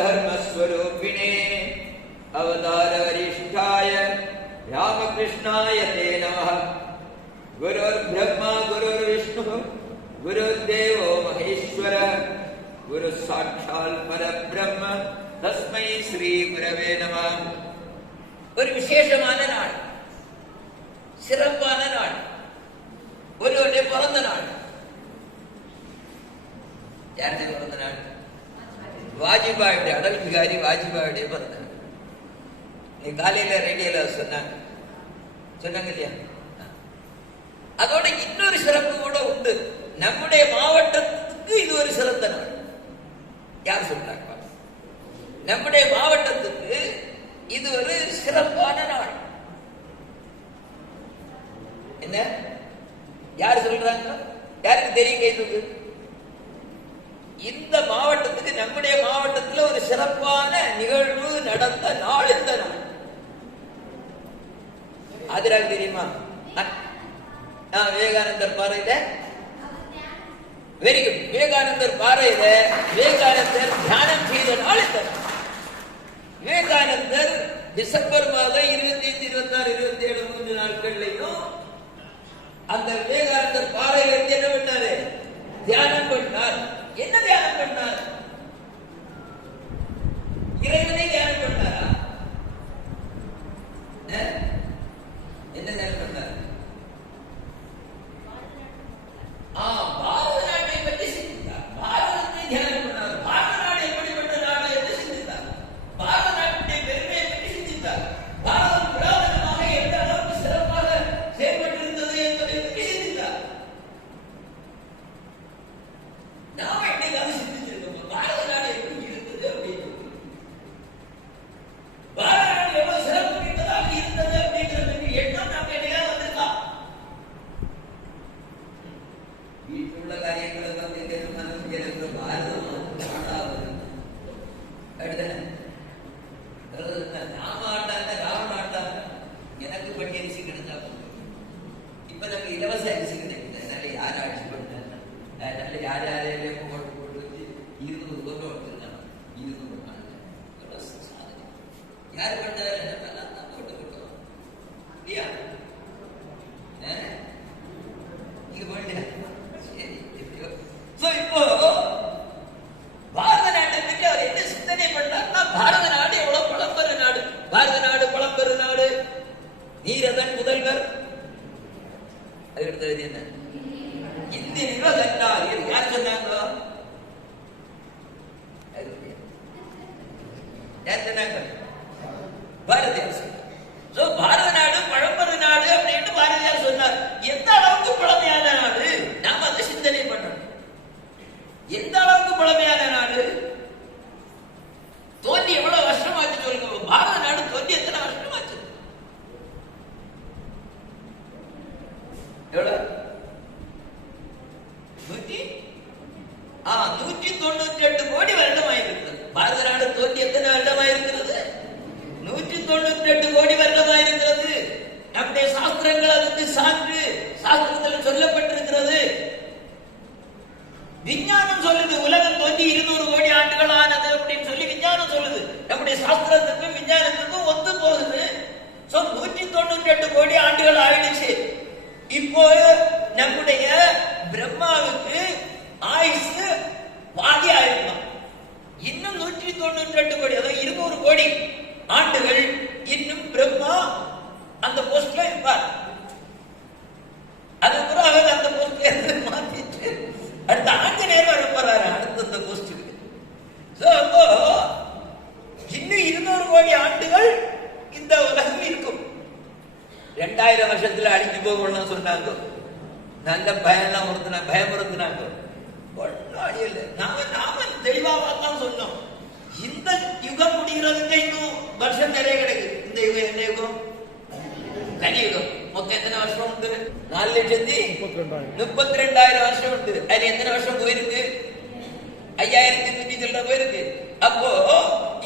धर्मस्वरूपिणे अवतारवरिष्ठाय रामकृष्णाय ते नमः। गुरुर्ब्रह्मा गुरुर्विष्णुः गुरुर्देवो महेश्वरः गुरुसाक्षात् परब्रह्म तस्मै श्री गुरवे नमः। ஒரு விசேஷமான நாள், சிறப்பான நாள், ஒருவருடைய பிறந்த நாள். யாருடைய பிறந்த நாள்? வாஜ்பாயுடைய, அடல் பிகாரி வாஜ்பாயுடைய பிறந்த நாள். நீ காலையில ரேடியோல சொன்னாங்க இல்லையா? அதோட இன்னொரு சிறப்பு கூட உண்டு. நம்முடைய மாவட்டத்துக்கு இது ஒரு சிறந்த நாள். யார் சொல்றாங்க? நம்முடைய மாவட்டத்துக்கு இது ஒரு சிறப்பான நாள். என்ன யார் சொல்றாங்க? யாருக்கு தெரியும்? கைதுக்கு இந்த மாவட்டத்துக்கு, நம்முடைய மாவட்டத்தில் ஒரு சிறப்பான நிகழ்வு நடந்த நாள் இந்த நாள். ஆதிராக தெரியுமா? விவேகானந்தர் பாறையில, வெரி குட், விவேகானந்தர் பாறையில விவேகானந்தர் தியானம் செய்த நாள் இந்த நாள். விவேகானந்தர் டிசம்பர் மாதம் 25, 26, 27, 3 நாட்கள்லையும் அந்த விவேகானந்தர் பாறையில இருந்து என்ன பண்ணாரு? தியானம் பண்ணார். என்ன தியானம் பண்ணார்? இறைவனை தியானம் பண்ணாரா? என்ன தியானம் பண்ணார்? பாரத நாட்டை பற்றி சிந்தித்தார். பாரதத்தை தியானம் பண்ணார். பாரத நாடு எப்படிப்பட்ட நாடு என்று சிந்தித்தார். பாரத நாட்டுடைய பெருமையை பற்றி சிந்தித்தார். பாரதம் புராதனமாக எந்த அளவுக்கு சிறப்பாக செயல்பட்டிருந்தது என்பதை பற்றி சிந்தித்தார். நாம என்னைக்காவது சிந்திச்சிருக்கோம் பாரத நாடு எப்படி இருந்தது அப்படின்னு? பாரத நாடு எவ்வளவு சிறப்பு மிக்கதாக இருந்தது அப்படிங்கிறதுக்கு எண்ணம் நாம என்னைக்காவது வந்திருக்கா? வீட்டுள்ள காரியங்களை வந்து மனசு பாரதம் நாம ஆட்டாங்க, ராவண ஆட்டாங்க. எனக்கு பட்டி அரிசி கிடைச்சா இப்ப நமக்கு இலவச அரிசி கிடைக்குது. அதனால யார் ஆட்சி பண்ணாங்க? அதனால யார் யாரையும் போட்டு வச்சு 20 கோடி எடுத்துருக்காங்க. 20 சாதனை யார் பண்ணாரு? போட்டு கொடுத்தோம் இல்லையா? நீங்க போயிட்டு இப்போ பாரத நாட்டை பற்றி அவர் என்ன சிந்தனை பண்ணார்னா, பாரத நாடு எவ்வளவு பழம்பெரு நாடு, பாரத நாடு பழம்பெரு நாடு, நீரதன் முதல்வர். அதுக்கடுத்தது என்ன? இந்திய நிர்வாகத்தார் யார் சொன்னாங்களோ? யார் சொன்னாங்க? பாரதியார் சொன்னார். பாரத நாடு பழம்பெரு நாடு அப்படின்னு பாரதியார் சொன்னார். எந்த அளவுக்கு பழமையான நாடு நாம அதை சிந்தனை பண்ணணும். எந்த அளவுக்கு பழமையான நாடு? தோன்றி எவ்வளவு வருஷமாச்சு சொல்லுங்க. பாரத நாடு தோன்றி எத்தனை வருஷமாச்சு? எவ்வளவு? 198 கோடி வருடமாயிருக்கிறது. பாரத நாடு தோன்றி எத்தனை வருடமாயிருக்கிறது? 198 கோடி வருடமாயிருக்கிறது. நம்முடைய சாஸ்திரங்கள் அதுக்கு சான்று. சாஸ்திரத்தில் சொல்லப்பட்டிருக்கிறது. விஞ்ஞானம் சொல்லுது உலகம் தோன்றி 200 கோடி ஆண்டுகள் ஆனது அப்படின்னு சொல்லி விஞ்ஞானம் சொல்லுது. நம்முடைய சாஸ்திரத்துக்கும் விஞ்ஞானத்துக்கும் ஒத்து போகுது. 198 கோடி ஆண்டுகள் ஆயிடுச்சு. இப்போ நம்முடைய பிரம்மாவுக்கு ஆயுசு பாதி ஆயிருக்கும். இன்னும் 198 கோடி, அதாவது 200 கோடி ஆண்டுகள் இன்னும் பிரம்மா அந்த போஸ்ட்ல இருப்பார். அது பிறகு அந்த போஸ்ட்ல மாத்திட்டு அடுத்த ஆஞ்சநேயர் வர போறாரு அடுத்த போஸ்டுக்கு. இன்னும் 200 கோடி ஆண்டுகள் இந்த உலகம் இருக்கும். 2000 வருஷத்துல அழிஞ்சு போகணும்னு சொன்னாங்க. நல்ல பயமுறுத்தினாங்க. நாம தெளிவாகத்தான் சொன்னோம். இந்த யுகம் முடிகிறதுக்கு இன்னும் வருஷம் நிறைய கிடைக்குது. இந்த யுகம் என்ன யுகம்? கலியுகம். மொத்தம் எத்தனை வருஷம் உண்டு? 4,32,000 வருஷம் உண்டு. அதுல எத்தனை வருஷம் போயிருக்கு? 5,000 சொல்ற போயிருக்கு. அப்போ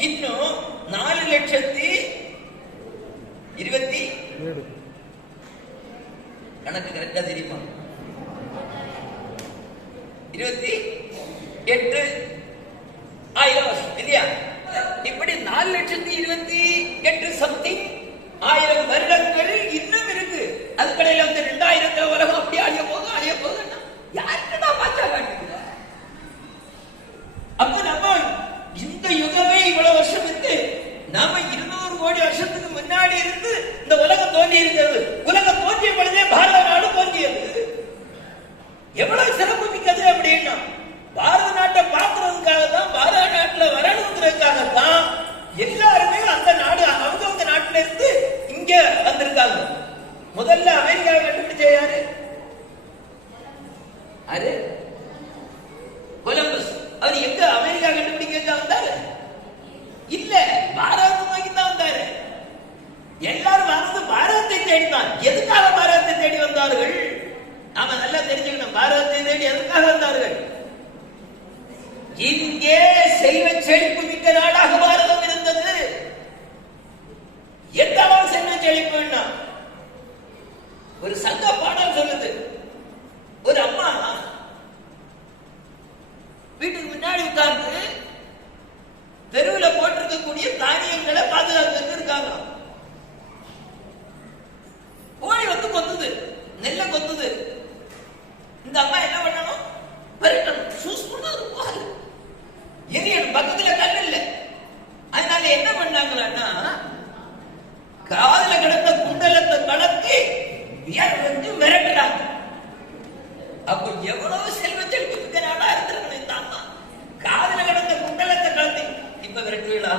இன்னும் 4,27,000 கணக்கு கரெக்டா தெரியுமா? 28,000 வருஷம் இல்லையா? நாம 200 கோடி வருஷத்துக்கு முன்னாடி இருந்து இந்த உலகம் தோன்றி இருக்கிறது. உலகம் தோன்றிய பொழுதே பாரத நாடு தோன்றியது. எவ்வளவு சிறப்பு மிக்கது அப்படின்னா, பாரத நாட்டை பார்க்கறதுக்காக தான், பாரத நாட்டுல வரணுங்கிறதுக்காகத்தான் எல்லாருமே அந்த நாடு அவங்க நாட்டுல இருந்து இங்க வந்திருக்காங்க. முதல்ல அமெரிக்காவை கண்டுபிடிச்ச யாரு? அது கொலம்பஸ். அவர் எங்க அமெரிக்கா கண்டுபிடிக்க வந்தாரு? இல்ல, பாரதம் நோக்கி தான் வந்தாரு. எல்லாரும் வந்து பாரதத்தை தேடிதான். எதுக்காக பாரதத்தை தேடி வந்தார்கள்? நாம நல்லா தெரிஞ்சுக்கணும். பாரதத்தை தேடி எதுக்காக வந்தார்கள்? இங்கே செல்வ செழிப்பு மிக்க நாடாக பாரதம் இருந்தது. எந்த அளவு செல்வ செழிப்புன்னா, ஒரு சங்க பாடல் சொல்லுது. ஒரு அம்மா வீட்டுக்கு முன்னாடி உட்கார்ந்து தெருவில் போட்டிருக்கக்கூடிய தானியங்களை பாதுகாத்து இருக்காங்க. கோழி வந்து கொத்துது, நெல்ல கொத்துது. இந்த அம்மா என்ன பண்ணணும்? பரட்டணும், சூஸ் பண்ணது எரியணும். பக்கத்துல கல் இல்லை. அதனால என்ன பண்ணாங்கன்னா, காதுல கிடந்த குண்டலத்தை கலக்கி வந்து மிரட்டுறாங்க. அப்போ எவ்வளவு செல்வ செழிப்பு நாடா இருந்திருக்கணும் இந்த அம்மா. காதுல கிடந்த குண்டலத்தை கலந்து இப்ப விரட்டுவீங்களா?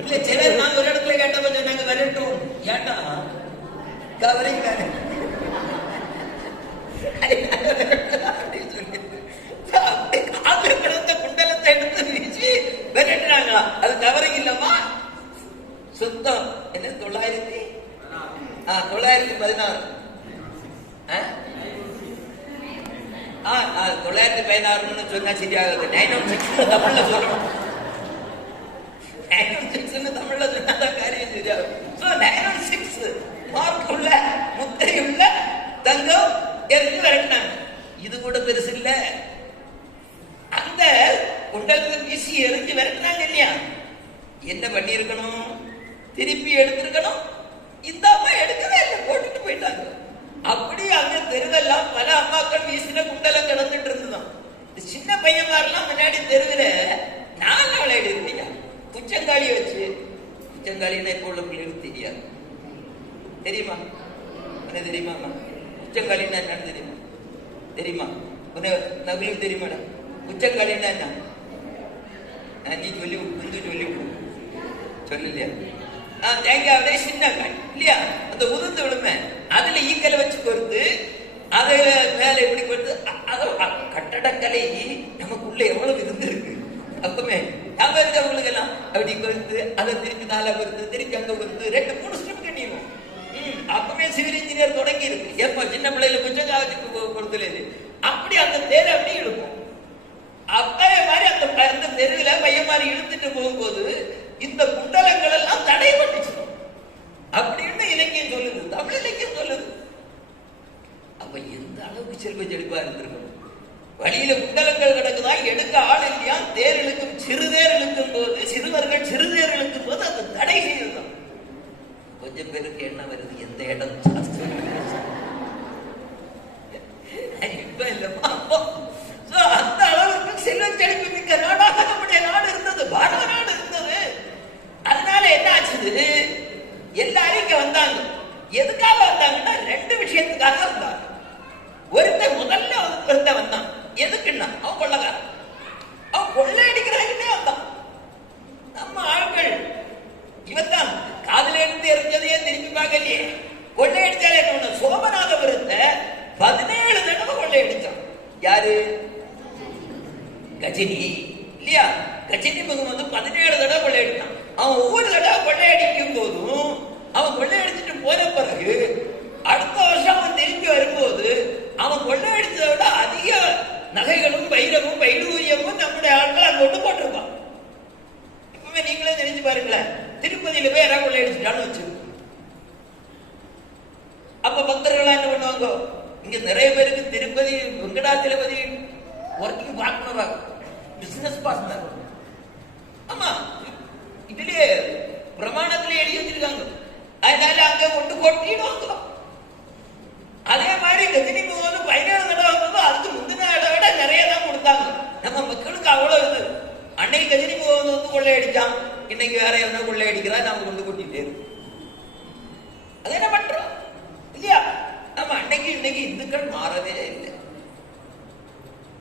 இல்ல, சிலர் நாங்க ஒரு இடத்துல கேட்டப்ப சொன்னாங்க விரட்டும். ஏண்டா கவலைங்க காதுல கிடந்த குண்டலத்தை எடுத்து வீசி விரட்டுறாங்களா? அது கவரிங் இல்லம்மா, சுத்தம். என்ன 916 916 சொன்னா சரியாகுது. 916 தமிழ்ல சொல்லணும். 916 தமிழ்ல சொன்னாதான் காரியம் சரியாகும். 916 மார்க் உள்ள முத்திரையுள்ள தங்கம் எரிஞ்சு விரட்டினாங்க. இது கூட பெருசு இல்ல. அந்த குண்டலத்தை வீசி எரிஞ்சு விரட்டினாங்க இல்லையா? என்ன பண்ணி இருக்கணும்? திருப்பி எடுத்திருக்கணும். இந்த அம்மா எடுக்கவே இல்லை, போட்டுட்டு போயிட்டாங்க. அப்படி அங்க தெருவெல்லாம் பல அம்மாக்கள் வீசின குண்டலம் கிடந்துட்டு இருந்ததும் சின்ன பையன் மாதிரிலாம் முன்னாடி தெருவில் நான் விளையாடி இருந்தீங்க. குச்சங்காளி வச்சு, குச்சங்காளின்னா இப்போ உள்ள பிள்ளைகளுக்கு தெரியாது. தெரியுமா? என்ன தெரியுமாம்மா? குச்சங்காளின்னா என்னன்னு தெரியுமா? தெரியுமா? உங்களுக்கு தெரியுமாடா? குச்சங்காளின்னா என்ன? நீ சொல்லி குந்து சொல்லி சொல்லலையா? தேங்காவே சின்ன காய் இல்லையா? அந்த உதிர்ந்து விடுமே, அதுல ஈக்கலை வச்சு பொறுத்து, அதுல மேல எப்படி பொறுத்து, கட்டடக்கலை நமக்குள்ள எவ்வளவு இருந்திருக்கு. அப்பமே நம்ம இருக்கிறவங்களுக்கு எல்லாம் அப்படி பொறுத்து, அதை திருப்பி நாள பொறுத்து, திருப்பி அங்க பொறுத்து 2-3 ஸ்டெப் கட்டிடுவோம். அப்பமே சிவில் இன்ஜினியர் தொடங்கி இருக்கு. எப்ப சின்ன பிள்ளைல கொஞ்சம் காலத்துக்கு பொறுத்துல அப்படி அந்த தேரை அப்படி இழுக்கும். அப்பே மாதிரி அந்த தெருவில பையன் மாதிரி இழுத்துட்டு போகும்போது இந்த குண்டலங்கள் எல்லாம் தடைபட்டுச்சு அப்படின்னு இலக்கியம் சொல்லுது, தமிழ் இலக்கியம் சொல்லுது. அப்ப எந்த அளவுக்கு செல்வ செழிப்பா இருந்திருக்கணும். வழியில குண்டலங்கள் கிடக்குதா, எடுக்க ஆள் இல்லையா? தேர் இழுக்கும், சிறுதேர் இழுக்கும் போது, சிறுவர்கள் சிறுதேர் இழுக்கும் போது அந்த தடை செய்யலாம். கொஞ்சம் பேருக்கு என்ன வருது, எந்த இடம் சாஸ்திரம் இப்ப இல்லமா? அந்த அளவுக்கு செல்வ செழிப்பு மிக்க நாடாக நம்முடைய நாடு இருந்தது, பாரத நாடு இருந்தது. அதனால என்ன ஆச்சு? எல்லாரும் இங்க வந்தாங்க. எதுக்காக வந்தாங்கன்னா 2 விஷயத்துக்காக வந்தாங்க. ஒருத்தர் முதல்ல ஒருத்தர் வந்தான். எதுக்குன்னா அவன் கொள்ளக்காரன், அவன் கொள்ளை அடிக்கிறாங்கன்னே வந்தான். நம்ம ஆட்கள் இவத்தான் காதல இருந்து எரிஞ்சதையே திரும்பி பார்க்கலையே. கொள்ளை அடிச்சாலே என்ன? சோமநாதபுரத்தை 17 தடவை கொள்ளை அடிச்சான். யாரு? கஜினி இல்லையா? கஜினி முகமது 17 தடவை கொள்ளையடித்தான். அவன் ஒவ்வொரு தடவை கொள்ளையடிக்கும் போதும், அவன் கொள்ளையடிச்சுட்டு போன பிறகு அடுத்த வருஷம் அவன் திரும்பி வரும்போது அவன் கொள்ளையடிச்சதை விட அதிக நகைகளும் வைரமும் வைடூரியமும் நம்முடைய ஆட்கள் அங்க கொண்டு போட்டிருப்பான். இப்பவே நீங்களே நினைச்சு பாருங்களேன், திருப்பதியில போய் யாராவது கொள்ளையடிச்சுட்டான்னு வச்சு, அப்ப பக்தர்களா என்ன பண்ணுவாங்க? இங்க நிறைய பேருக்கு திருப்பதி வெங்கடாச்சலபதி ஒர்க்கிங் பார்ட்னரா, பிசினஸ் பார்ட்னர். ஆமா, இதுலயே பிரமாணத்துல எழுதி வச்சிருக்காங்க. அதனால அங்க கொண்டு கொட்டிடுவாங்க. அதே மாதிரி கஜினி போது 17 தடவை அதுக்கு முந்தின விட நிறைய தான் கொடுத்தாங்க. நம்ம மக்களுக்கு அவ்வளவு இது. அன்னைக்கு கஜினி போது வந்து கொள்ளையடிச்சான், இன்னைக்கு வேற எவனோ கொள்ளை அடிக்கிறா, நாம கொண்டு கொட்டிட்டே இருக்கோம். அது என்ன பண்றோம் இல்லையா? நம்ம அன்னைக்கு இன்னைக்கு இந்துக்கள் மாறவே இல்லை,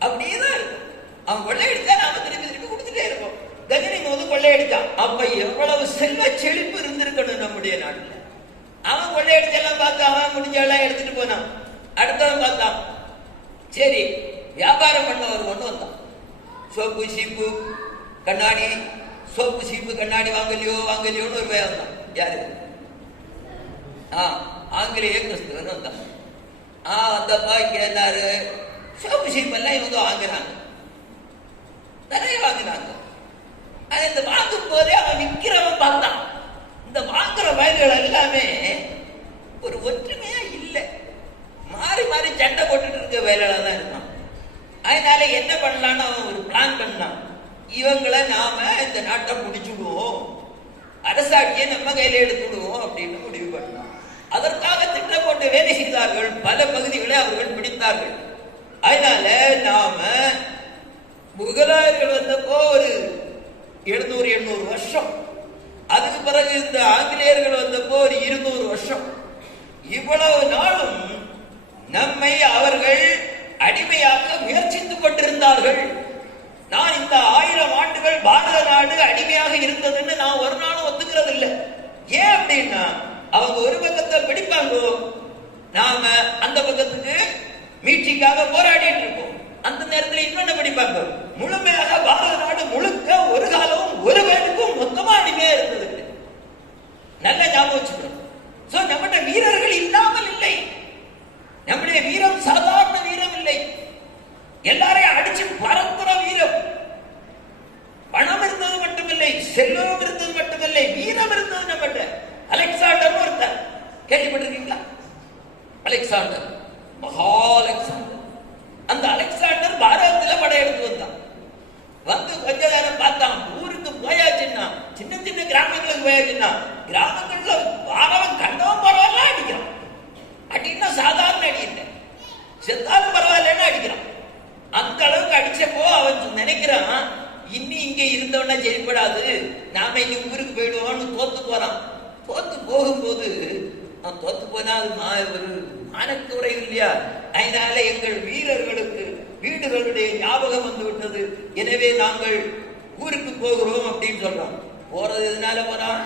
அப்படியேதான் இருக்கும். அவன் கொள்ளை அடிச்சா நாம திருப்பி திருப்பி கொடுத்துட்டே இருப்போம். கஜினி போது கொள்ளை அடிச்சான், அப்ப எவ்வளவு செல்வ செழிப்பு இருந்திருக்கணும் நம்முடைய நாட்டுல. அவன் கொள்ளை அடிச்செல்லாம் பார்த்து அவன் முடிஞ்செல்லாம் எடுத்துட்டு போனான். அடுத்தவன் பார்த்தான், சரி வியாபாரம் பண்ண ஒரு ஒண்ணு வந்தான். சோப்பு சீப்பு கண்ணாடி, சோப்பு சீப்பு கண்ணாடி வாங்கலையோன்னு ஒரு பையன் வந்தான். யாரு? ஆங்கிலேய கிறிஸ்துவன் வந்தான். வந்தப்பா இங்க எல்லாரு சோப்பு சீப்பு எல்லாம் இவங்க வாங்கினாங்க, நிறைய வாங்கினாங்க. இந்த வாங்கும் போதே அவன் விற்கிறவன் பார்த்தான், இந்த வாங்குற வயல்கள் எல்லாமே ஒரு ஒற்றுமையா இல்லை, மாறி மாறி சண்டை போட்டுட்டு இருக்க வேலையில தான் இருக்கான். அதனால என்ன பண்ணலான்னு அவன் ஒரு பிளான் பண்ணான். இவங்களை நாம இந்த நாட்டை முடிச்சுடுவோம், அரசாட்சியை நம்ம கையில எடுத்துடுவோம் அப்படின்னு முடிவு பண்ணான். அதற்காக திட்டம் போட்டு வேலை செய்தார்கள். பல பகுதிகளை அவர்கள் பிடித்தார்கள். அதனால நாம முகலாயர்கள் வந்தப்போ ஒரு 700 வருஷம், அதுக்கு பிறகு இந்த ஆங்கிலேயர்கள் வந்தப்போ ஒரு 200 வருஷம், இவ்வளவு நாளும் நம்மை அவர்கள் அடிமையாக்க முயற்சித்துக் கொண்டிருந்தார்கள். நான் இந்த 1000 ஆண்டுகள் பாரத நாடு அடிமையாக இருந்ததுன்னு நான் ஒரு நாளும் ஒத்துக்கிறது இல்லை. ஏன் அப்படின்னா, அவங்க ஒரு பக்கத்தை பிடிப்பாங்க, நாம அந்த பக்கத்துக்கு மீட்சிக்காக போராடிட்டு இருப்போம். அந்த நேரத்தில் இன்னொன்னு பிடிப்பாங்க. முழுமையாக பாரத நாடு முழுக்க ஒரு காலம் ஒரு பேருக்கும் மொத்தமா அடிமையா இருந்தது. நல்ல ஞாபகம் வச்சுக்கணும். நம்முடைய வீரர்கள் இல்லாமல் இல்லை. நம்முடைய வீரம் சாதாரண வீரம் இல்லை, எல்லாரையும் அடிச்சு பறக்கிற வீரம். பணம் இருந்தது மட்டுமில்லை, செல்வம் இருந்தது மட்டுமில்லை, வீரம் இருந்தது நம்மகிட்ட. அலெக்சாண்டர் ஒருத்தர் கேள்விப்பட்டிருக்கீங்களா? அலெக்சாண்டர், மகா அலெக்சாண்டர். அந்த அலெக்சாண்டர் பாரதத்துல படையெடுத்து வந்தான். வந்து கொஞ்ச நேரம் பார்த்தான், ஊருக்கு போயாச்சுன்னா, சின்ன சின்ன கிராமங்களுக்கு போயாச்சுன்னா, கிராமங்கள்ல வாரவன் கண்டவன் பரவாயில்ல அடிக்கிறான். அடின்னா சாதாரண அடி இல்லை, செத்தாலும் பரவாயில்லன்னு அடிக்கிறான். அந்த அளவுக்கு அடிச்சப்போ அவன் நினைக்கிறான், இன்னி இங்க இருந்தவன ஜெயிப்படாது, நாம இங்க ஊருக்கு போயிடுவோம்னு தோத்து போறான். தோத்து போகும்போது அவன் தோத்து போனா அது ஒரு மானக்குறைவு இல்லையா? அதனால எங்கள் வீரர்களுக்கு வீடுகளுடைய ஞாபகம் வந்து விட்டது, எனவே நாங்கள் ஊருக்கு போகிறோம் அப்படின்னு சொல்றோம். போறது எதனால போறான்?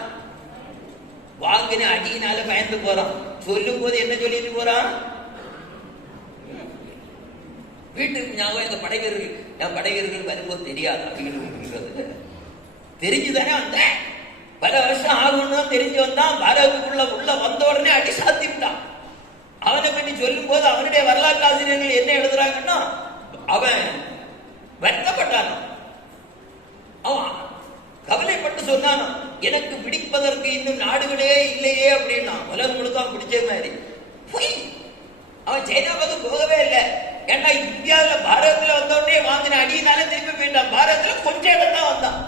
வாங்கின அடியினால பயந்து போறான். சொல்லும் போது என்ன சொல்லிட்டு போறான்? வீட்டுக்கு ஞாபகம் எங்க படைவீரர்கள் வரும்போது தெரியாது அப்படிங்கிறது தெரிஞ்சுதானே வந்தேன். பல வருஷம் ஆகும்னு தெரிஞ்சு வந்தான். பாரதத்துக்குள்ள உள்ள வந்த உடனே அடி சாத்திட்டான். அவனை பற்றி சொல்லும் போது அவனுடைய வரலாற்று ஆசிரியர்கள் என்ன எழுதுறாங்கன்னா, அவன் வருத்தப்பட்டான், அவன் கவலைப்பட்டு சொன்னான், எனக்கு பிடிப்பதற்கு இன்னும் நாடுகளே இல்லையே அப்படின்னா. உலகம் முழுக்க அவன் பிடிச்ச மாதிரி போய் அவன் சைனா பக்கம் போகவே இல்லை. ஏன்னா இந்தியாவில் பாரதத்துல வந்தோடனே வாங்கின அடியினால திருப்பி போயிட்டான். பாரதத்துல கொஞ்சம் இடம் தான் வந்தான்.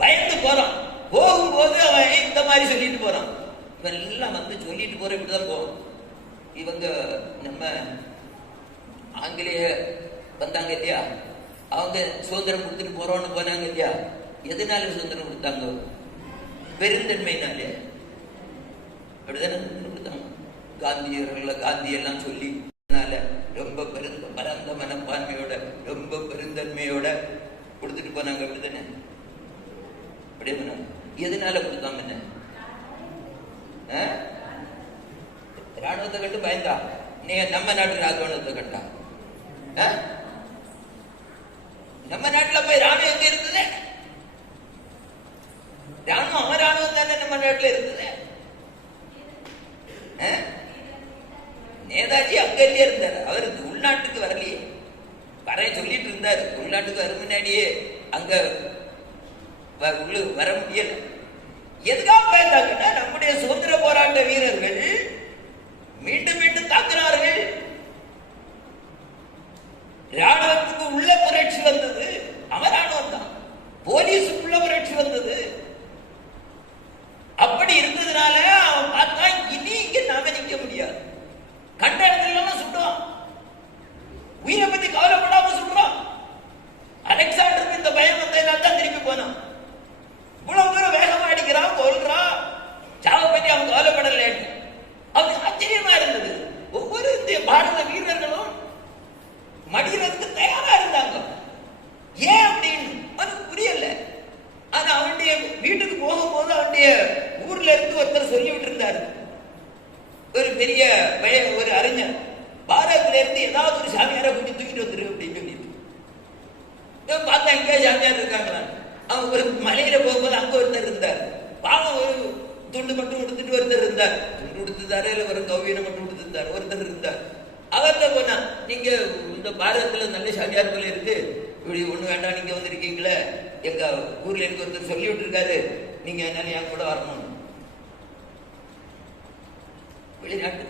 பயந்து போறான். போகும்போது அவன் இந்த மாதிரி சொல்லிட்டு போறான். இவன் எல்லாம் வந்து சொல்லிட்டு போற இப்படிதான் போவான். இவங்க நம்ம ஆங்கிலேய வந்தாங்க இல்லையா, அவங்க சுதந்திரம் கொடுத்துட்டு போறோம்னு போனாங்க இல்லையா. எதனால சுதந்திரம் கொடுத்தாங்க? பெருந்தன்மைனாலே. அப்படிதானே கொடுத்தாங்க. காந்தியர்கள் காந்தி எல்லாம் சொல்லி ரொம்ப பரந்த மனப்பான்மையோட ரொம்ப பெருந்தன்மையோட கொடுத்துட்டு போனாங்க. அப்படிதானே? அப்படியே எதனால கொடுத்தாங்க? என்ன ராணுவத்தை கண்டு பயந்தா? நீங்க நம்ம நாட்டு ராணுவத்தை கண்டா? நம்ம நாட்டுல போய் ராணுவம் எங்க இருந்தது? ராணுவம் அவன் ராணுவம் தானே நம்ம நாட்டுல இருந்தது. நேதாஜி அங்கேயே இருந்தார். அவருக்கு உள்நாட்டுக்கு வரலையே, வர சொல்லிட்டு இருந்தாரு. உள்நாட்டுக்கு வரும் முன்னாடியே அங்க வர முடியல. எதுக்காக பயந்தாங்கன்னா, நம்முடைய சுதந்திர போராட்ட வீரர்கள் மீண்டும் மீண்டும் தாக்குறார்கள். ராணுவத்துக்கு உள்ள புரட்சி வந்தது, அவன் ராணுவம் தான். போலீஸுக்குள்ள புரட்சி வந்தது. அப்படி இருந்ததுனால அவன் பார்த்தா, இனி இங்க நாம நிக்க முடியாது. கண்ட இடத்துல சுடுறான், உயிரை பத்தி கவலைப்படாம சுடுறான். அலெக்சாண்டருக்கு இந்த பயம் வந்ததுனால தான் திருப்பி போனான். நம்முடைய ஊர்ல இருந்து ஒருத்தர் சொல்லிவிட்டு இருந்தாரு, ஒரு பெரிய ஒரு அறிஞர், பாரதத்துல இருந்து ஏதாவது ஒரு சாமியாரை கூட்டி தூக்கிட்டு வந்துரு அப்படின்னு சொல்லிட்டு. பார்த்தா எங்கேயா சாமியார் இருக்காங்களா? அவங்க ஒரு மலையில போகும்போது அங்க ஒருத்தர் இருந்தார், பாவம் ஒரு துண்டு மட்டும் கொடுத்துட்டு ஒருத்தர் இருந்தார், துண்டு கொடுத்துட்டாரு இல்ல ஒரு கௌவியனை மட்டும் கொடுத்துருந்தார், ஒருத்தர் இருந்தார். அவர்கிட்ட போனா, நீங்க இந்த பாரதத்துல நல்ல சாமியார் போல இருக்கு, இப்படி ஒண்ணு வேண்டாம், நீங்க வந்திருக்கீங்களே, எங்க ஊர்ல எனக்கு ஒருத்தர் சொல்லி விட்டுருக்காரு, நீங்க என்னால என் கூட வரணும். வெளிநாட்டு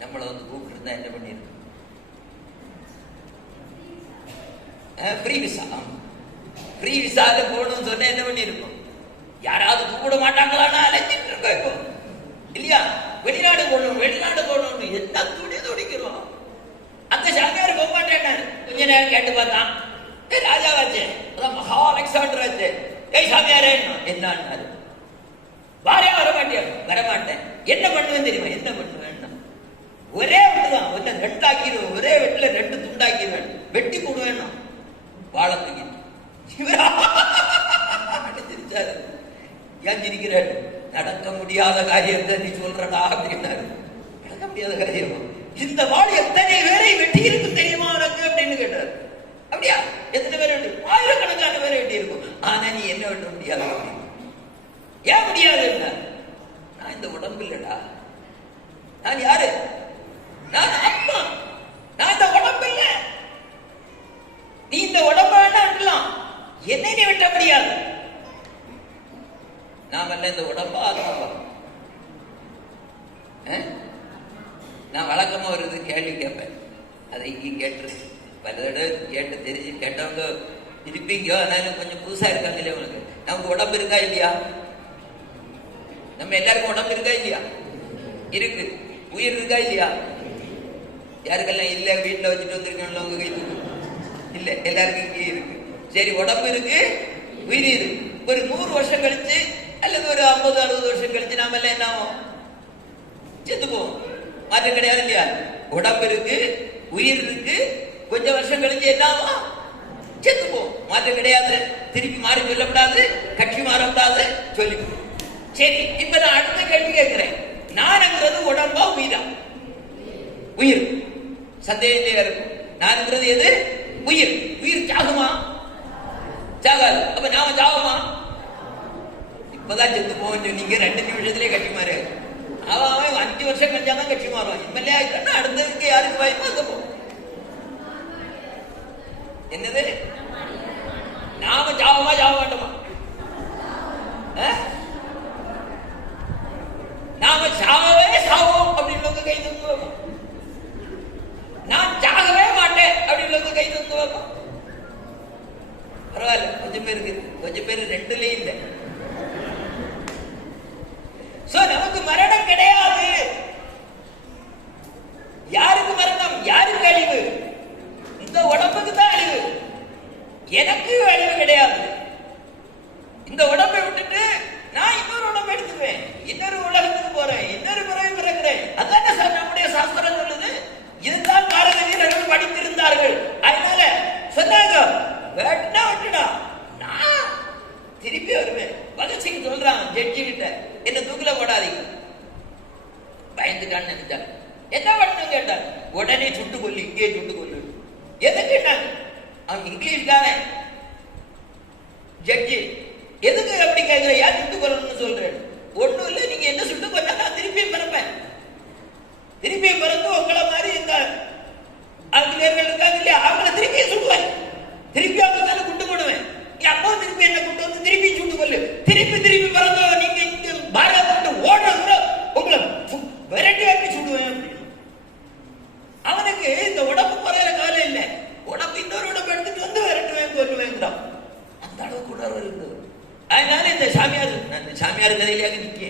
நம்மளை வந்து கூப்பிட்டு இருந்தா என்ன பண்ணிருக்கு? ஃப்ரீ விசா, ஃப்ரீ விசால போகணும்னு சொன்னா என்ன பண்ணிருக்கோம்? யாராவது கூப்பிட மாட்டாங்களான்னா அலைஞ்சிட்டு இருக்கோம் இப்போ இல்லையா? வெளிநாடு போகணும், வெளிநாடு போகணும், என்ன துடி துடிக்கிறோம். அந்த சாமியார் போக மாட்டேன்னாரு. கொஞ்ச நேரம் கேட்டு பார்த்தான், ராஜாவாச்சே, அதான் மகா அலெக்சாண்டர் ஆச்சு, ஏய் சாமியாரே என்னாரு? வாரே வரமாட்டியா? வரமாட்டேன். என்ன பண்ணுவேன் தெரியுமா? என்ன பண்ணுவேன்? ஒரே வெட்டுதான், ஒன்ன ரெண்டாக்கிடுவேன், ஒரே வெட்டுல 2 துண்டாக்கிடுவேன், வெட்டி போடுவேன் வாழ தூக்கிட்டு. சிரிச்சாரு. ஏன் சிரிக்கிறாரு? நடக்க முடியாத காரியத்தை நீ சொல்றடா அப்படின்னாரு. நடக்க முடியாத காரியமா? இந்த வாள் எத்தனை பேரை வெட்டி இருக்கு தெரியுமா உனக்கு அப்படின்னு கேட்டாரு. அப்படியா? எத்தனை பேரை வெட்டி? ஆயிரக்கணக்கான பேரை வெட்டி இருக்கும். ஆனா நீ என்ன வெட்ட முடியாது அப்படின்னு. ஏன் முடியாது? நான் இந்த உடம்பு இல்லடா. நான் யாரு? நான் ஆத்மா. நான் இந்த உடம்பு இல்ல. நீ இந்த உடம்பு வேண்டாம், என்னை நீ வெட்ட முடியாது. நாம இல்ல இந்த உடம்பா ஆத்மாவா? நான் வழக்கமா ஒரு இது கேள்வி கேட்பேன், அதை இங்கே கேட்டு பல தடவை கேட்டு தெரிஞ்சு கேட்டவங்க இருப்பீங்க, ஆனாலும் கொஞ்சம் புதுசா இருக்காங்க இல்லையா உங்களுக்கு? நமக்கு உடம்பு இருக்கா இல்லையா? நம்ம எல்லாருக்கும் உடம்பு இருக்கா இல்லையா? இருக்கு. உயிர் இருக்கா இல்லையா? யாருக்கெல்லாம் இல்ல வீட்டுல வச்சுட்டு வந்திருக்காங்களோ உங்க கை தூக்கு. இல்ல, எல்லாருக்கும் இங்கே இருக்கு. சரி, உடம்பு இருக்கு, உயிர் இருக்கு. ஒரு 100 வருஷம் கழிச்சு அல்லது ஒரு 50-60 வருஷம் கழிச்சு நாம எல்லாம் என்ன ஆகும்? செத்து போவோம். மாற்றம் கிடையாது இல்லையா? உடம்பு இருக்கு, உயிர் இருக்கு, கொஞ்சம் வருஷம் கழிச்சு என்ன ஆகும்? செத்து போவோம். மாற்றம் கிடையாது. திருப்பி மாறி சொல்லப்படாது, கட்சி மாறப்படாது சொல்லி. சரி, இப்ப நான் அடுத்த கேள்வி கேட்கிறேன். நான்ங்கிறது உடம்பா உயிரா? உயிர். சந்தேகத்தையா இருக்கும். நான்ங்கிறது எது? உயிர். உயிர் சாகுமா? சாகாது. அப்ப நாம சாகுமா? இப்பதான் செத்து போவோம் சொன்னீங்க, 2 நிமிஷத்திலே கட்சி மாறு. அவன் 5 வருஷம் கழிச்சாதான் கட்சி மாறுவான். எம்எல்ஏ ஆயிட்டா அடுத்ததுக்கு யாருக்கு வாய்ப்பு அங்க போகும். என்னது? நாம சாவமா சாவ மாட்டோமா? நாம சாகவே சாவோம் அப்படின்னு கை தூங்குவோம். நான் சாகவே மாட்டேன் அப்படின்னு கை தூங்குவோம். பரவாயில்ல, கொஞ்சம் பேருக்கு, கொஞ்சம் பேர் 2லயும் இல்லை. நமக்கு மரணம் கிடையாது. யாருக்கு மரணம்? யாருக்கு அழிவு? இந்த உடம்புக்கு தான் அழிவு, எனக்கு அழிவு கிடையாது. இந்த உடம்பை விட்டுட்டு நான் இன்னொரு உடம்பை எடுத்துக்குவேன், இன்னொரு உலகத்துக்கு போறேன், இன்னொரு முறை பிறக்கிறேன். அதான சார் நம்முடைய சாஸ்திரம் சொல்லுது. இதுதான் பாரத வீரர்கள் படித்திருந்தார்கள். அதனால சொன்னாங்க, வேட்டா விட்டுடா, நான் திருப்பி வருவேன். பகத்சிங் சொல்றான் ஜட்ஜி கிட்ட, என்ன தூக்கில போடாதீங்க. பயந்துட்டான்னு நினைச்சாங்க. என்ன பண்ணணும் கேட்டார். உடனே சுட்டு கொல்லு, இங்கே சுட்டு கொல்லு. எதுக்கு? அவன் இங்கிலீஷ்காரன் ஜட்ஜி. எதுக்கு அப்படி கேட்கிற? யார் சுட்டு கொல்லணும்னு சொல்றேன். ஒண்ணும் இல்லை, நீங்க என்ன சுட்டு கொல்ல நான் திருப்பியும் பிறப்பேன். திருப்பியும் பிறந்து உங்களை மாதிரி இந்த ஆங்கிலேயர்கள் இருக்காங்க இல்லையா, அவங்கள திருப்பியும் சுடுவேன். திருப்பி அவங்க மேல குண்டு போடுவேன். அப்போ திருப்பி என்ன கொண்டு வந்து திருப்பி சுட்டு கொல்லு. திருப்பி திருப்பி பிறந்த நீங்க இங்க பாரத ஓடுற உங்களை விரட்டி வாங்கி சுடுவேன். அவனுக்கு இந்த உடம்பு குறையிற காலம் இல்லை. உடம்பு இன்னொரு உடம்பு எடுத்துட்டு வந்து விரட்டுவேன் கொல்லுவேங்கிறான். அந்த அளவுக்கு உணர்வு இருந்தது. அதனால இந்த சாமியார், இந்த சாமியார் கதையிலேயே நிக்க,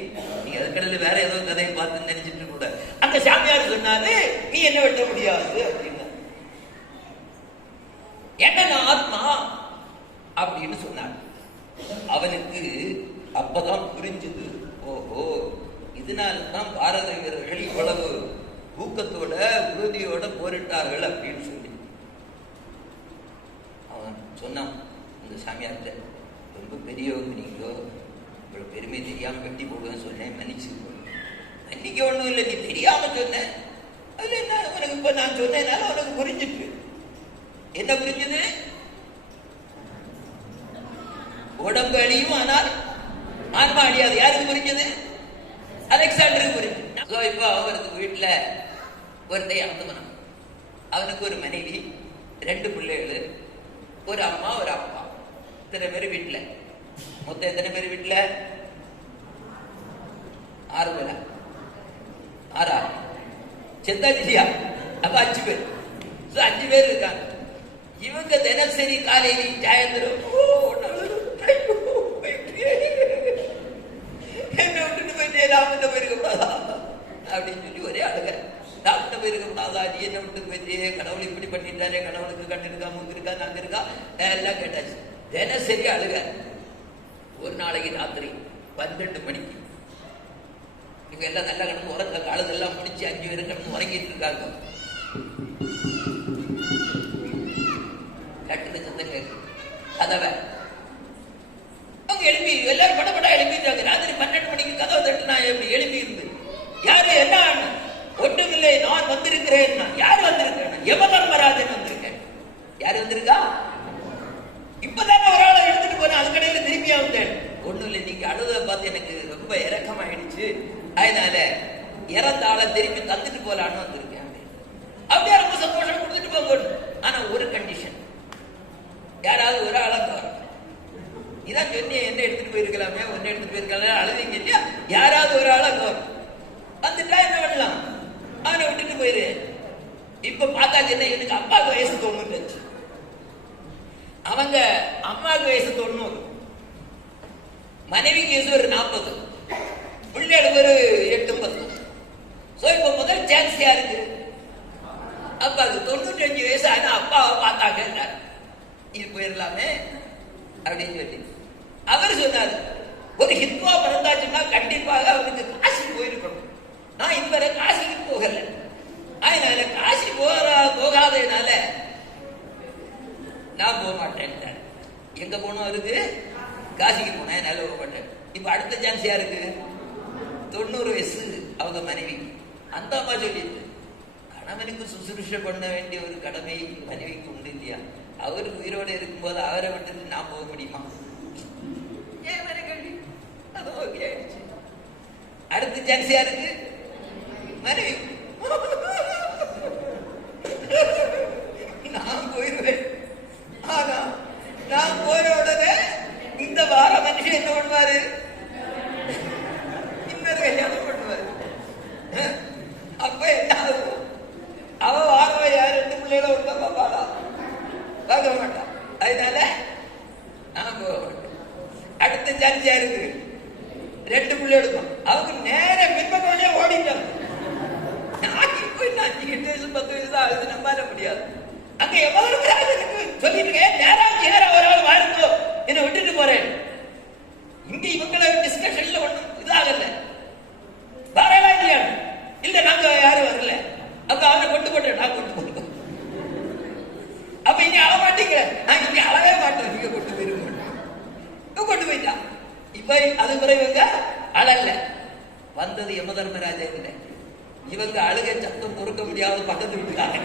நீங்க அதுக்கடையில் வேற ஏதோ கதையை பார்த்து நினைச்சிட்டு கூட அந்த சாமியார் சொன்னாரு, நீ என்ன வெட்ட முடியாது அப்படின்னு. என்ன ஆத்மா அப்படின்னு சொன்னார். அவனுக்கு அப்பதான் புரிஞ்சது, ஓஹோ இதனால்தான் பாரத வீரர்கள் இவ்வளவு ஊக்கத்தோட உறுதியோட போரிட்டார்கள் அப்படின்னு சொல்லி அவன் சொன்னான். இந்த சாமியார்கிட்ட ரொம்ப பெரியவங்க நீங்களோ, இவ்வளவு பெருமை தெரியாம வெட்டி போடுவேன்னு சொன்னேன், மன்னிச்சு. அன்னைக்கு ஒண்ணும் இல்லை, நீ தெரியாம சொன்ன. அதுல என்ன உனக்கு இப்ப நான் சொன்னேனால உனக்கு புரிஞ்சிட்டு. என்ன புரிஞ்சது? உடம்பு அழியும் ஆனால் ஆன்மா அழியாது. யாருக்கு புரிஞ்சது? அலெக்சாண்டருக்கு புரிஞ்சது. இப்ப அவருக்கு வீட்டுல ஒருத்தைய அந்தமனம், அவனுக்கு ஒரு மனைவி, 2 பிள்ளைகள், ஒரு அம்மா ஒரு அப்பா. இத்தனை பேர் வீட்டுல. மொத்தம் எத்தனை பேர் வீட்டுல? 6 பேரா? 6 செத்தா இல்லையா? அப்ப 5 பேர். 5 பேர் இருக்காங்க. இவங்க தினசரி காலையிலையும் சாயந்தரம் என்ன விட்டுட்டு போயிட்டே, ராமன் போயிருக்க கூடாதா அப்படின்னு சொல்லி ஒரே அழுக. ராமன் போயிருக்க கூடாதா, நீ என்ன விட்டு போயிட்டே, கடவுள் இப்படி பண்ணிட்டாரே, கடவுளுக்கு கண்ணு இருக்கா, மூக்கு இருக்கா, நாங்க இருக்கா, எல்லாம் கேட்டாச்சு. தினசரி அழுக. ஒரு நாளைக்கு ராத்திரி 12 மணிக்கு இவங்க எல்லாம் நல்லா கிடந்து உறங்க, காலதெல்லாம் முடிச்சு 5 பேரும் கிடந்து உறங்கிட்டு இருக்காங்க. கட்டுன சத்தம் கேட்கு. கதவை அவங்க எழுப்பி எல்லாரும் படப்படா எழுப்பிட்டாங்க. ராத்திரி 12 மணிக்கு கதவை தட்டுனா எப்படி எழுப்பி இருந்து? யாரு? என்ன? ஒட்டுமில்லை, நான் வந்திருக்கிறேன். யாரு வந்திருக்கேன்? யமதர்மராஜன் வந்திருக்கேன். யாரு வந்திருக்கா? இப்பதான் ஒரு ஆளை எடுத்துட்டு போனேன், அது கடையில திரும்பியா வந்தேன். ஒண்ணும் இல்லை, நீங்க அழுத பார்த்து எனக்கு ரொம்ப இறக்கமாயிடுச்சு, அதனால இறந்த ஆளை திரும்பி தந்துட்டு போலான்னு வந்திருக்கேன். அப்படியே ரொம்ப சந்தோஷம், கொடுத்துட்டு போங்க. ஆனா ஒரு கண்டிஷன், யாராவது ஒரு ஆளை தவிர. இதான் சொன்னிய, என்ன எடுத்துட்டு போயிருக்கலாமே, ஒன்னு எடுத்துட்டு போயிருக்கலாம், அழுவீங்க இல்லையா? யாராவது ஒரு ஆளை தவிர வந்துட்டா என்ன பண்ணலாம்? அவனை விட்டுட்டு போயிரு. இப்ப பார்த்தா என்ன, எனக்கு அப்பாவுக்கு வயசு 95, அவங்க அம்மாவுக்கு வயசு 90, மனைவிக்கு வயசு ஒரு 40, பிள்ளைகளுக்கு ஒரு 8-10. இப்ப முதல் சான்ஸ் யாருக்கு? அப்பாவுக்கு 95 வயசு. ஆனா அப்பாவை பார்த்தாங்க, இது போயிடலாமே அப்படின்னு சொல்லி அவர் சொன்னார், ஒரு ஹிந்துவா பிறந்தாச்சுன்னா கண்டிப்பாக அவருக்கு காசி போயிருக்கணும். நான் இதுவரை காசிக்கு போகல, அதனால காசி போகாதனால நான் போக மாட்டேன். எங்க போனோம்? அதுக்கு காசிக்கு போனேன், நல்ல போக மாட்டேன். இப்ப அடுத்த சான்ஸ் யாருக்கு? 90 வயசு அவங்க மனைவிக்கு. அந்த அம்மா சொல்லிட்டு, கணவனுக்கு சுசுரூஷை பண்ண வேண்டிய ஒரு கடமை மனைவிக்கு உண்டு இல்லையா? அவரு உயிரோடு இருக்கும்போது அவரை விட்டு நான் போக முடியுமா? அது ஓகே ஆயிடுச்சு. அடுத்த சான்ஸ் யாருக்கு? மனைவி. நான் போயிருவேன். ஆனா நான் போற உடனே இந்த வார மனுஷன் என்ன பண்ணுவாரு? இன்னொரு கல்யாணம் பண்ணுவாரு. அப்ப என்ன ஆகும்? அவ வாரவ யார்? 2 பிள்ளைகளை ஒழுங்கா பாப்பாளா? பார்க்க மாட்டான். அதனால நான் போக மாட்டேன். அடுத்த சான்ஸ் யாருக்கு? 2 பிள்ளை எடுக்கும். அவங்க நேர பின்பக்கமே ஓடிட்டாங்க. போய் 5-8 வயசு 10 வயசு தான் ஆகுது, நம்பால முடியாது. அங்க எவ்வளவு சொல்லிட்டு இருக்கேன், நேரம் ஒரு ஆள் வாழ்ந்தோ என்ன விட்டுட்டு போறேன். இங்க இவங்களை டிஸ்கஷன்ல ஒண்ணும் இதாகல. வரலாம் இல்லையா? இல்ல நாங்க யாரும் வரல. அப்ப அவனை கொண்டு போட்டேன், நான் கொண்டு போட்டோம். அப்ப இங்க அழ மாட்டீங்க, நான் இங்க அழவே மாட்டோம், நீங்க கொண்டு போயிருங்க. கொண்டு போயிட்டான். இப்ப அது பிறகு அழல்ல. வந்தது யமதர்மராஜன். இவங்க அழுகை சத்தம் பொறுக்க முடியாத பக்கத்து விட்டுக்காங்க.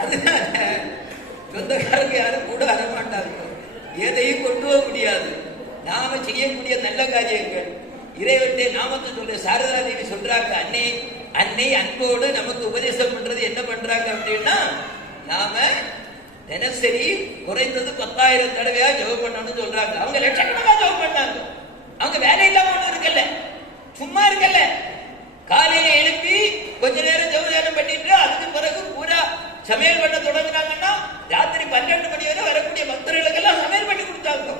அதனால சொந்தக்காரங்க யாரும் கூட வரமாட்டாங்க, எதையும் கொண்டு போக முடியாது. நாம செய்யக்கூடிய நல்ல காரியங்கள், இறைவனுடைய நாமத்தை சொல்ற சாரதா தேவி சொல்றாங்க, அன்னை அன்போடு நமக்கு உபதேசம் பண்றது என்ன பண்றாங்க அப்படின்னா, நாம தினசரி குறைந்தது 10,000 தடவையா ஜெபம் பண்ணணும்னு சொல்றாங்க. அவங்க லட்சக்கணக்கா ஜெபம் பண்ணாங்க. அவங்க வேலை இல்லாம ஒண்ணு இருக்கல, சும்மா இருக்கல. காலையில எழுப்பி கொஞ்ச நேரம் ஜெபம் பண்ணிட்டு அதுக்கு பிறகு பூரா சமையல் பண்ண தொடங்கினாங்கன்னா ராத்திரி 12 மணி வரை வரக்கூடிய பக்தர்களுக்கெல்லாம் சமையல் பண்ணி கொடுத்தாங்க.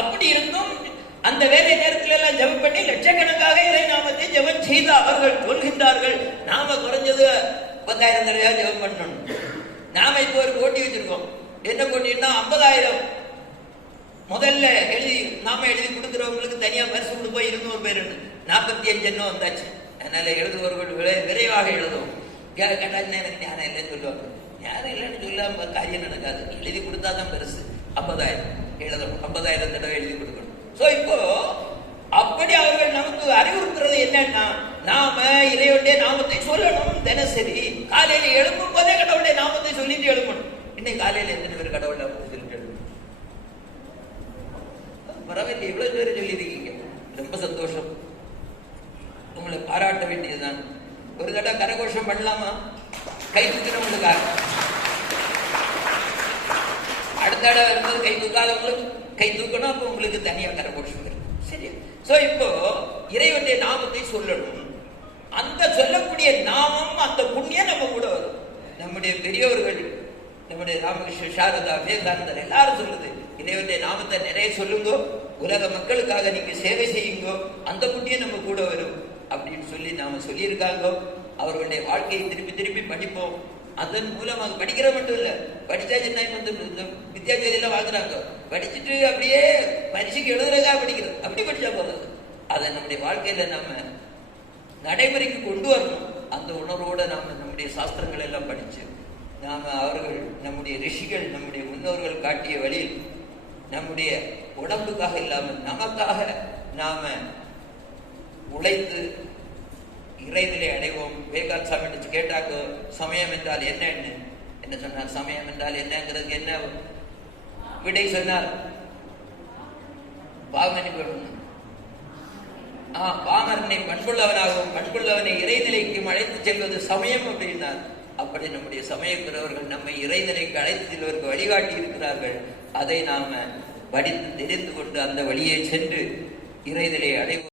அப்படி இருந்தும் அந்த வேலை நேரத்தில் எல்லாம் ஜெபம் பண்ணி லட்சக்கணக்காக இறை நாமத்தை ஜெபம் செய்த அவர்கள் சொல்கின்றார்கள், நாம குறைஞ்சது 10,000 தடவையா ஜெபம் பண்ணணும். நாம இப்போ ஒரு போட்டி வச்சிருக்கோம். என்ன போட்டின்னா 50,000 முதல்ல நாம எழுதி கொடுக்கிறவங்களுக்கு தனியா பரிசு கொடுப்போம். 200 பேர் 45 எண்ணம் வந்தாச்சு. அதனால எழுதுவர்கள் விரைவாக எழுதுவோம். கேட்டா எனக்கு ஞானம் இல்லைன்னு சொல்லுவாங்க. ஞானம் இல்லைன்னு சொல்லாம காரியம் நடக்காது. எழுதி கொடுத்தாதான் பெருசு. 50,000 எழுதணும், 50,000 தடவை எழுதி கொடுக்கணும். சோ இப்போ அப்படி அவர்கள் நமக்கு அறிவுறுத்துறது என்னன்னா, நாம இறைவனுடைய நாமத்தை சொல்லணும். தினசரி காலையில எழுப்பும் போதே கடவுளுடைய நாமத்தை சொல்லிட்டு எழுப்பணும். இன்னைக்கு காலையில எத்தனை பேர் கடவுள் நாமத்தை சொல்லிட்டு எழுப்பணும்? பரவாயில்ல, இவ்வளவு பேர் சொல்லியிருக்கீங்க, ரொம்ப சந்தோஷம். உங்களை பாராட்ட வேண்டியதுதான். ஒரு தடவை கரகோஷம் பண்ணலாமா? கை தூக்கினவங்களுக்காக. அடுத்த தடவை வரும்போது கை தூக்காதவங்களும் கை தூக்கணும். அப்ப உங்களுக்கு தனியா கரகோஷம் வரும். சரி. சோ இப்போ இறைவனுடைய நாமத்தை சொல்லணும். அந்த சொல்லக்கூடிய நாமம், அந்த புண்ணியம் நம்ம கூட வரும். நம்முடைய பெரியோர்கள், நம்முடைய ராமகிருஷ்ண, சாரதா, விவேகானந்தர் எல்லாரும் சொல்லுது, இறைவனுடைய நாமத்தை நிறைய சொல்லுங்க, உலக மக்களுக்காக நீங்க சேவை செய்யுங்க, அந்த புண்ணியம் நம்ம கூட வரும் அப்படின்னு சொல்லி நாம சொல்லியிருக்காங்க. அவர்களுடைய வாழ்க்கையை திருப்பி திருப்பி படிப்போம். அதன் மூலமாக படிக்கிற மட்டும் இல்ல, படிச்சா சின்ன வித்தியாசம் வாங்குறாங்க, படிச்சுட்டு அப்படியே பரிசுக்கு எழுதுறதா படிக்கிறது, அப்படி படிச்சா போதும். அதை நம்முடைய வாழ்க்கையில நாம நடைமுறைக்கு கொண்டு வரணும். அந்த உணர்வோட நாம நம்முடைய சாஸ்திரங்கள் எல்லாம் படிச்சு நாம அவர்கள், நம்முடைய ரிஷிகள், நம்முடைய முன்னோர்கள் காட்டிய வழியில் நம்முடைய உடம்புக்காக இல்லாமல் நமக்காக நாம உழைத்து இறைநிலை அடைவோம். விவேகானந்த சாமி கேட்டாங்க, சமயம் என்றால் என்ன சொன்னார்? சமயம் என்றால் என்னங்கிறதுக்கு என்ன விடை சொன்னார்? பாமரனை பண்புள்ளவனாகவும் பண்புள்ளவனை இறைநிலைக்கும் அழைத்து செல்வது சமயம் அப்படின்னார். அப்படி நம்முடைய சமயக்குறவர்கள் நம்மை இறைநிலைக்கு அழைத்து செல்வதற்கு வழிகாட்டி இருக்கிறார்கள். அதை நாம படித்து தெரிந்து கொண்டு அந்த வழியை சென்று இறைநிலையை அடைவோம்.